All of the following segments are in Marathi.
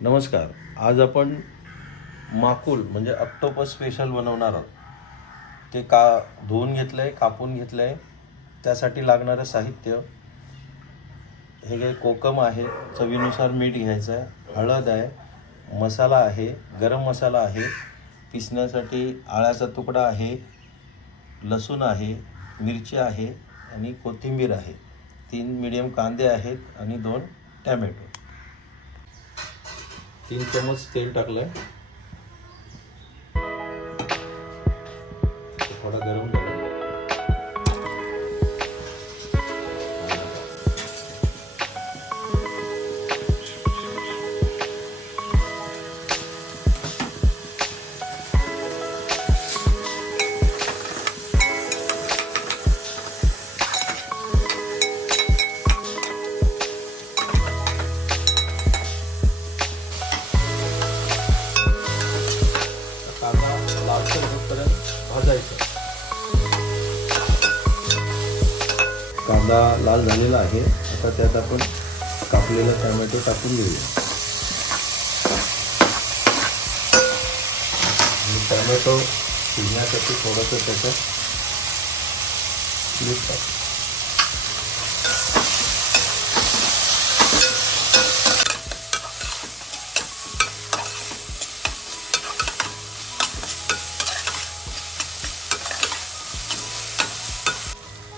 नमस्कार. आज आपण माकुल म्हणजे ऑक्टोपस स्पेशल बनवणार आहोत. ते धुवून घेतलं आहे, कापून घेतलं आहे. त्यासाठी लागणारं साहित्य हे काही कोकम आहे, चवीनुसार मीठ घ्यायचं आहे, हळद आहे, मसाला आहे, गरम मसाला आहे, पिसण्यासाठी आळ्याचा तुकडा आहे, लसूण आहे, मिरची आहे आणि कोथिंबीर आहे. 3 मीडियम कांदे आहेत आणि 2 टॅमॅटो. 3 चमच तेल टाकलं आहे. थोडा गरम झाला. कांदा लालसर होईपर्यंत भाजायचा. कांदा लाल झालेला आहे. आता त्यात आपण कापलेला टोमॅटो टाकून देऊया. आणि टोमॅटो शिजण्यासाठी थोडंसं त्याच्यात मीठ टाक.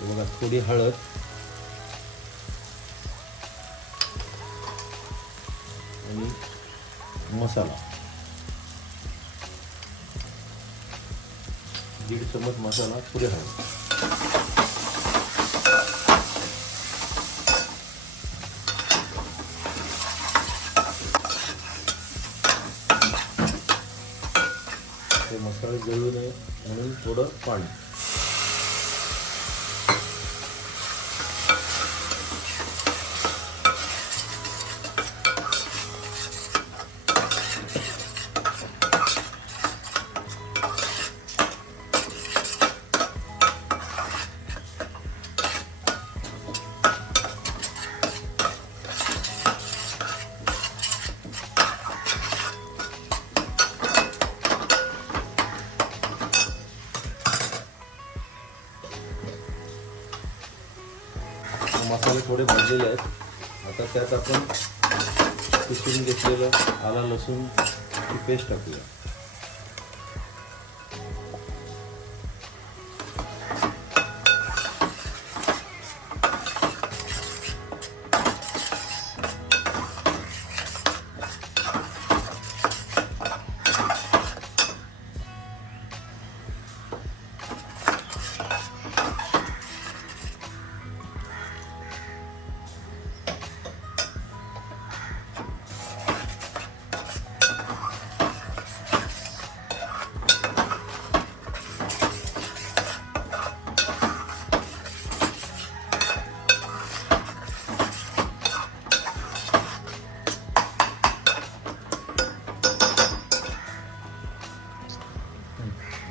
बघा, थोडी हळद आणि मसाला 1.5 चमच मसाला, थोडी हळद. ते मसाले जळू नये म्हणून थोडं पाणी. मसाले थोडे भाजलेले आहेत. आता त्यात आपण किसून घेतलेलं आला लसूण ची पेस्ट टाकूया.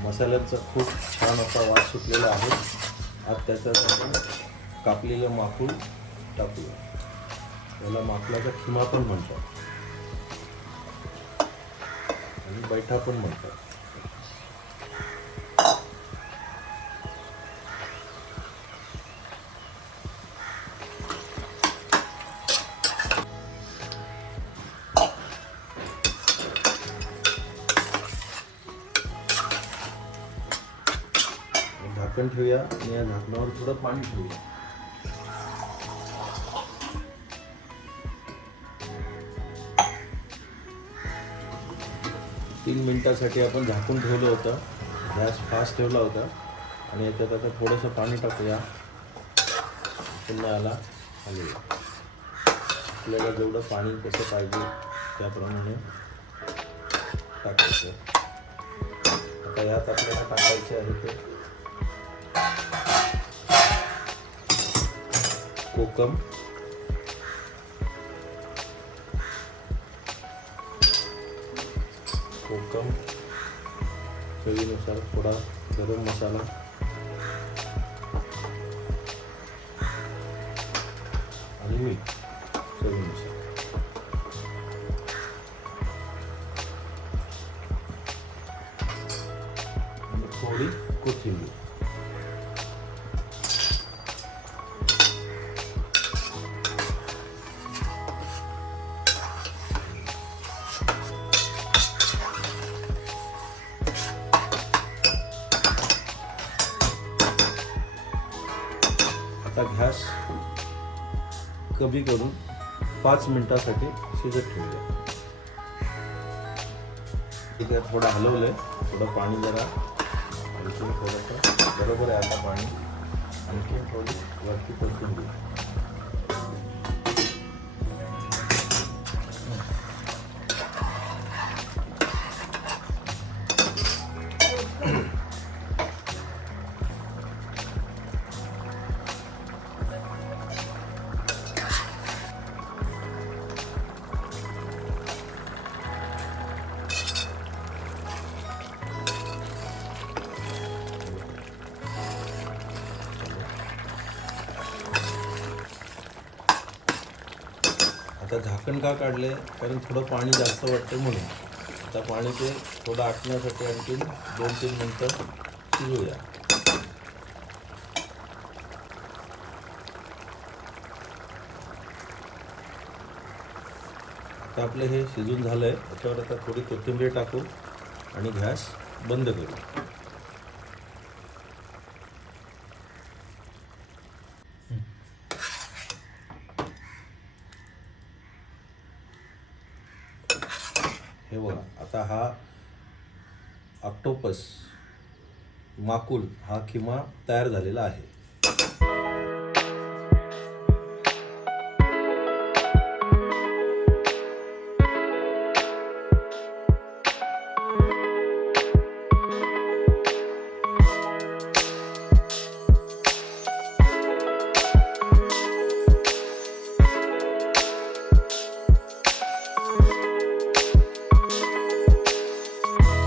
मसाल्याचा खूप छान असा वास सुटलेला आहे. आता त्याच्यात आपण कापलेलं माकुल टाकूया. याला माकुलाचा खिमा पण म्हणतात आणि बैठा पण म्हणतात. झाकण ठेवूया आणि या झाकणावर थोडं पाणी ठेवूया. तीन मिनिटासाठी आपण झाकून ठेवलं होतं. गॅस फास्ट ठेवला होता आणि याच्यात आता थोडंसं पाणी टाकूया. पुन्हा याला हलवूया. आपल्याला जेवढं पाणी कसं पाहिजे त्याप्रमाणे टाकायचं. आता यात आपल्याला टाकायचे आहे ते कोकम, चवीनुसार थोडा गरम मसाला आणि मीठ चवीनुसार. थोडी कोथिंबीर. आता गॅस कमी करून 5 मिनिटासाठी शिजत ठेवूया. इथे थोडं हलवलंय, थोडं पाणी जरा आणखी थोडंसं बरोबर आहे. आता पाणी आणखी थोडी वरती परतून घेऊ. आता झाकण का काढले? कारण थोडं पाणी जास्त वाटतं म्हणून. आता पाणी ते थोडं आटण्यासाठी आणखी 2-3 मिनटं शिजूया. आता आपलं हे शिजून झालंय. त्याच्यावर आता थोडी कोथिंबीर टाकू आणि गॅस बंद करू. हे बघा, आता हा ऑक्टोपस माकुल हा खिमा तयार झालेला आहे.